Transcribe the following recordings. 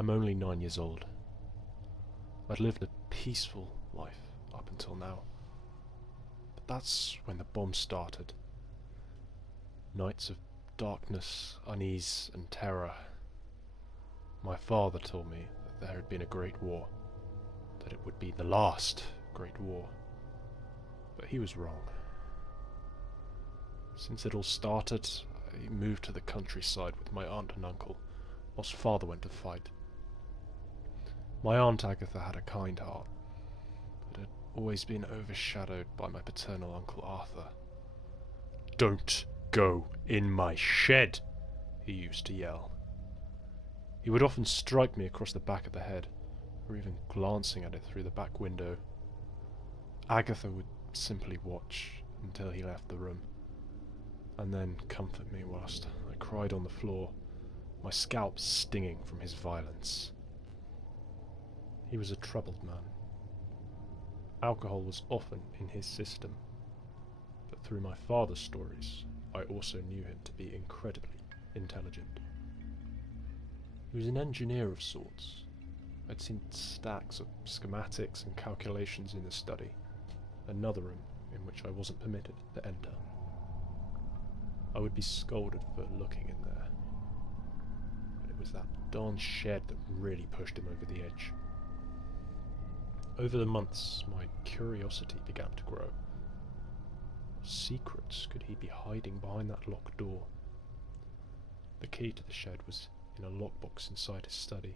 I'm only 9 years old. I'd lived a peaceful life up until now. But that's when the bomb started. Nights of darkness, unease, and terror. My father told me that there had been a great war, that it would be the last great war. But he was wrong. Since it all started, I moved to the countryside with my aunt and uncle, whilst father went to fight. My aunt Agatha had a kind heart, but had always been overshadowed by my paternal uncle Arthur. "Don't go in my shed!" he used to yell. He would often strike me across the back of the head, or even glancing at it through the back window. Agatha would simply watch until he left the room, and then comfort me whilst I cried on the floor, my scalp stinging from his violence. He was a troubled man. Alcohol was often in his system, but through my father's stories, I also knew him to be incredibly intelligent. He was an engineer of sorts. I'd seen stacks of schematics and calculations in the study, another room in which I wasn't permitted to enter. I would be scolded for looking in there, but it was that darn shed that really pushed him over the edge. Over the months, my curiosity began to grow. What secrets could he be hiding behind that locked door? The key to the shed was in a lockbox inside his study.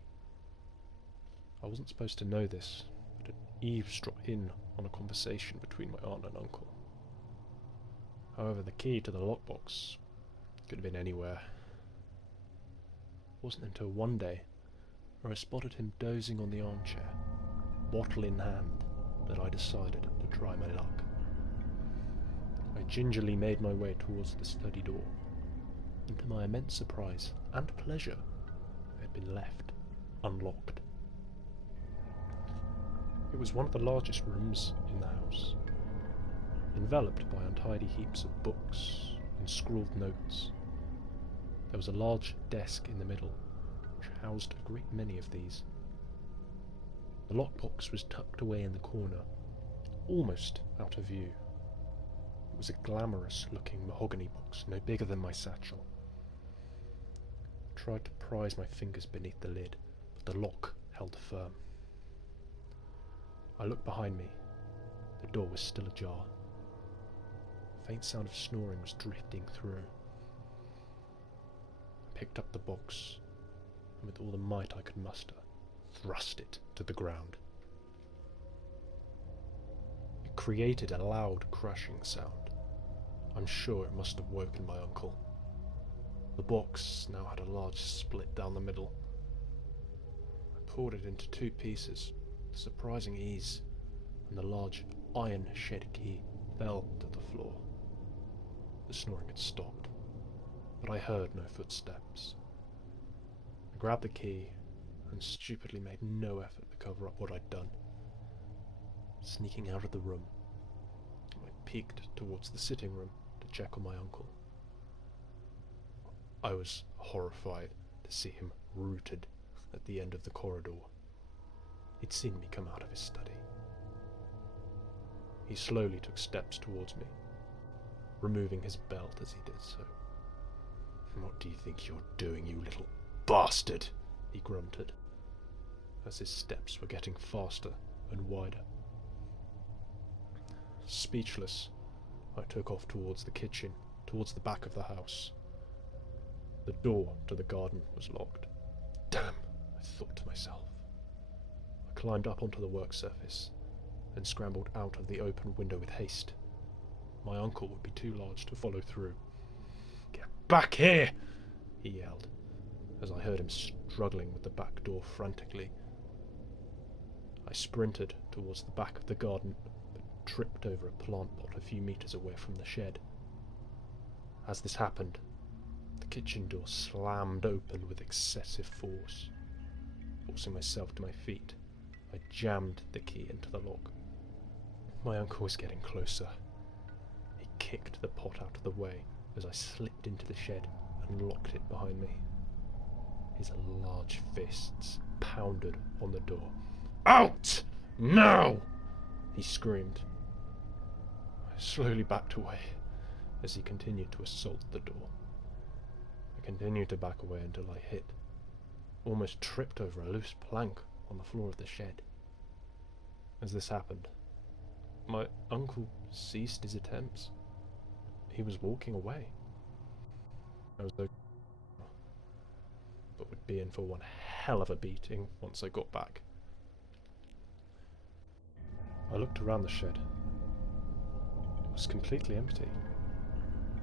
I wasn't supposed to know this, but had eavesdropped in on a conversation between my aunt and uncle. However, the key to the lockbox could have been anywhere. It wasn't until one day, where I spotted him dozing on the armchair, bottle in hand, that I decided to try my luck. I gingerly made my way towards the study door, and to my immense surprise and pleasure, it had been left unlocked. It was one of the largest rooms in the house, enveloped by untidy heaps of books and scrawled notes. There was a large desk in the middle, which housed a great many of these. The lockbox was tucked away in the corner, almost out of view. It was a glamorous-looking mahogany box, no bigger than my satchel. I tried to prise my fingers beneath the lid, but the lock held firm. I looked behind me. The door was still ajar. A faint sound of snoring was drifting through. I picked up the box, and with all the might I could muster, thrust it to the ground. It created a loud crashing sound. I'm sure it must have woken my uncle. The box now had a large split down the middle. I pulled it into two pieces with surprising ease, and the large iron shed key fell to the floor. The snoring had stopped, but I heard no footsteps. I grabbed the key and stupidly made no effort to cover up what I'd done. Sneaking out of the room, I peeked towards the sitting room to check on my uncle. I was horrified to see him rooted at the end of the corridor. He'd seen me come out of his study. He slowly took steps towards me, removing his belt as he did so. "What do you think you're doing, you little bastard?" he grunted, as his steps were getting faster and wider. Speechless, I took off towards the kitchen, towards the back of the house. The door to the garden was locked. Damn, I thought to myself. I climbed up onto the work surface and scrambled out of the open window with haste. My uncle would be too large to follow through. "Get back here!" he yelled, as I heard him struggling with the back door frantically. I sprinted towards the back of the garden, but tripped over a plant pot a few meters away from the shed. As this happened, the kitchen door slammed open with excessive force. Forcing myself to my feet, I jammed the key into the lock. My uncle was getting closer. He kicked the pot out of the way as I slipped into the shed and locked it behind me. His large fists pounded on the door. "Out! Now!" he screamed. I slowly backed away as he continued to assault the door. I continued to back away until I hit, almost tripped over a loose plank on the floor of the shed. As this happened, my uncle ceased his attempts. He was walking away. I was okay, but would be in for one hell of a beating once I got back. I looked around the shed. It was completely empty.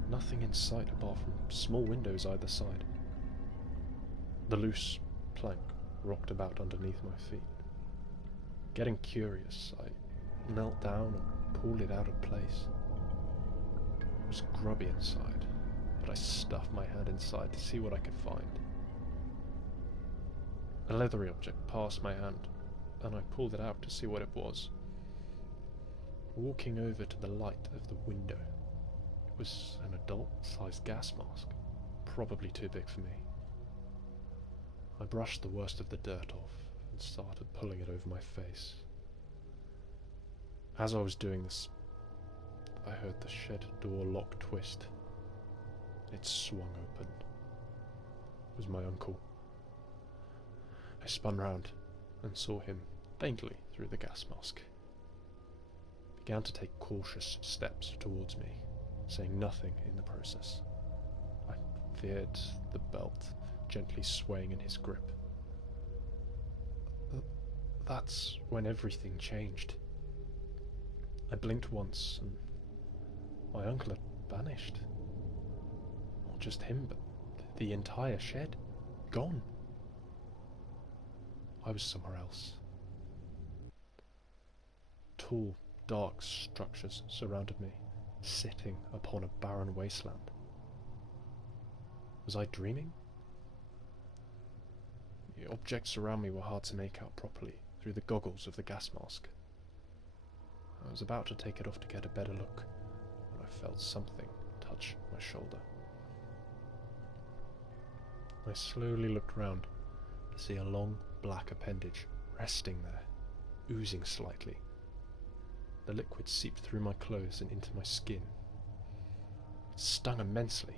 Nothing in sight apart from small windows either side. The loose plank rocked about underneath my feet. Getting curious, I knelt down and pulled it out of place. It was grubby inside, but I stuffed my hand inside to see what I could find. A leathery object passed my hand, and I pulled it out to see what it was. Walking over to the light of the window, it was an adult-sized gas mask, probably too big for me. I brushed the worst of the dirt off and started pulling it over my face. As I was doing this, I heard the shed door lock twist. It swung open. It was my uncle. I spun round and saw him faintly through the gas mask. He began to take cautious steps towards me, saying nothing in the process. I feared the belt gently swaying in his grip. That's when everything changed. I blinked once and my uncle had vanished. Not just him, but the entire shed. Gone. I was somewhere else. Tall, dark structures surrounded me, sitting upon a barren wasteland. Was I dreaming? The objects around me were hard to make out properly through the goggles of the gas mask. I was about to take it off to get a better look when I felt something touch my shoulder. I slowly looked round to see a long black appendage resting there, oozing slightly. The liquid seeped through my clothes and into my skin. It stung immensely,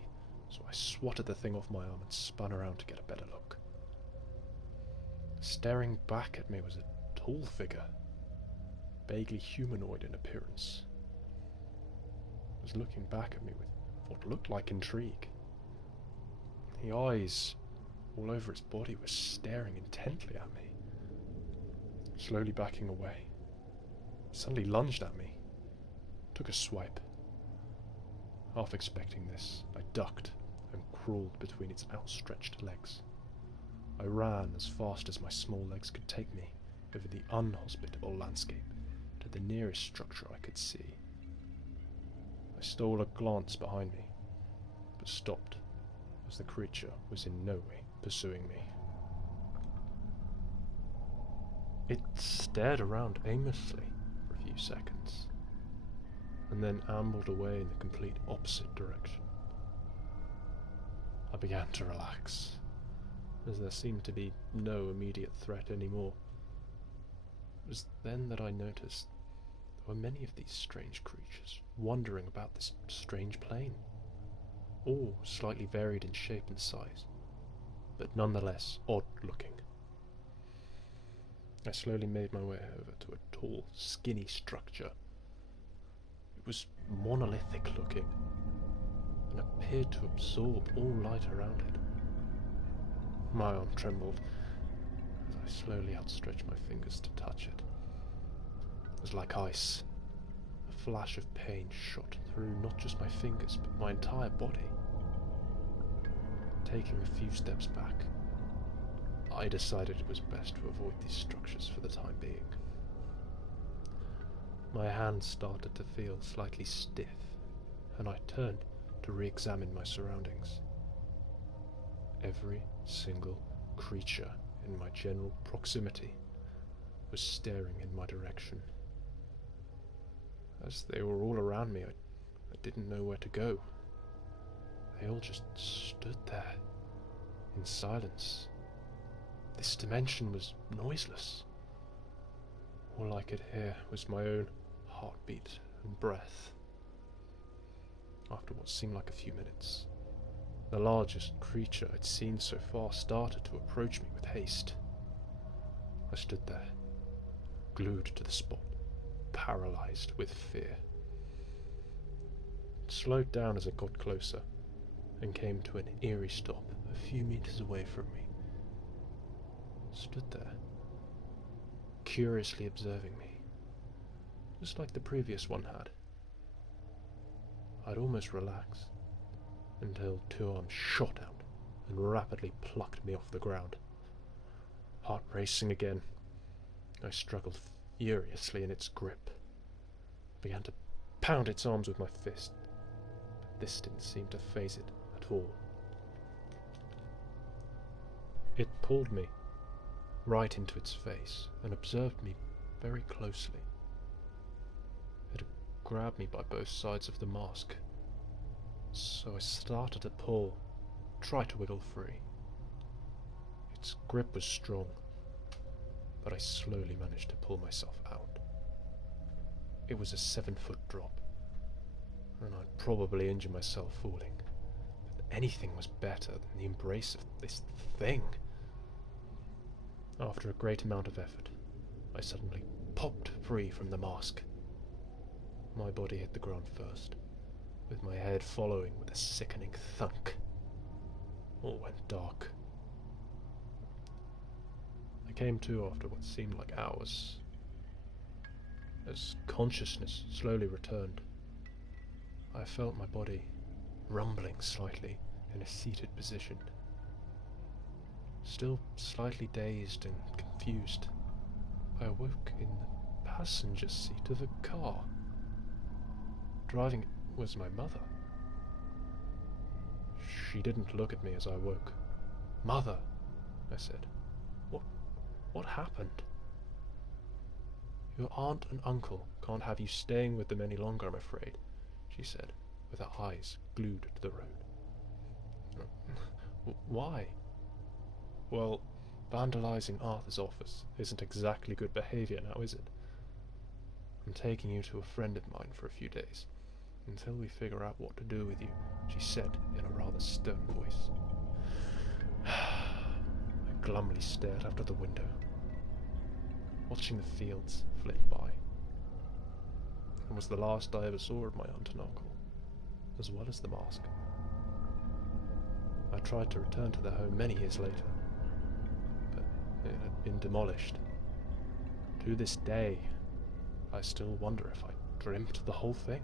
so I swatted the thing off my arm and spun around to get a better look. Staring back at me was a tall figure, vaguely humanoid in appearance. It was looking back at me with what looked like intrigue. The eyes all over its body were staring intently at me. Slowly backing away, it suddenly lunged at me, took a swipe. Half expecting this, I ducked and crawled between its outstretched legs. I ran as fast as my small legs could take me over the unhospitable landscape to the nearest structure I could see. I stole a glance behind me, but stopped as the creature was in no way pursuing me. It stared around aimlessly for a few seconds, and then ambled away in the complete opposite direction. I began to relax, as there seemed to be no immediate threat anymore. It was then that I noticed there were many of these strange creatures wandering about this strange plane, all slightly varied in shape and size, but nonetheless odd-looking. I slowly made my way over to a tall, skinny structure. It was monolithic-looking, and appeared to absorb all light around it. My arm trembled as I slowly outstretched my fingers to touch it. It was like ice. A flash of pain shot through not just my fingers, but my entire body. Taking a few steps back, I decided it was best to avoid these structures for the time being. My hand started to feel slightly stiff, and I turned to re-examine my surroundings. Every single creature in my general proximity was staring in my direction. As they were all around me, I didn't know where to go. They all just stood there, in silence, this dimension was noiseless. All I could hear was my own heartbeat and breath. After what seemed like a few minutes, the largest creature I'd seen so far started to approach me with haste. I stood there, glued to the spot, paralyzed with fear. It slowed down as it got closer, and came to an eerie stop a few meters away from me. Stood there, curiously observing me, just like the previous one had. I'd almost relaxed, until two arms shot out and rapidly plucked me off the ground. Heart racing again, I struggled furiously in its grip, began to pound its arms with my fist, but this didn't seem to faze it at all. It pulled me right into its face and observed me very closely. It had grabbed me by both sides of the mask, so I started to pull, try to wiggle free. Its grip was strong, but I slowly managed to pull myself out. It was a 7-foot drop, and I'd probably injure myself falling, but anything was better than the embrace of this thing. After a great amount of effort, I suddenly popped free from the mask. My body hit the ground first, with my head following with a sickening thunk. All went dark. I came to after what seemed like hours. As consciousness slowly returned, I felt my body rumbling slightly in a seated position. Still slightly dazed and confused, I awoke in the passenger seat of a car. Driving it was my mother. She didn't look at me as I woke. "Mother," I said, What happened?" "Your aunt and uncle can't have you staying with them any longer, I'm afraid," she said, with her eyes glued to the road. "Why?" "Well, vandalizing Arthur's office isn't exactly good behavior now, is it? I'm taking you to a friend of mine for a few days, until we figure out what to do with you," she said in a rather stern voice. I glumly stared out of the window, watching the fields flit by. It was the last I ever saw of my aunt and uncle, as well as the mask. I tried to return to their home many years later, but it had been demolished. To this day, I still wonder if I dreamt the whole thing.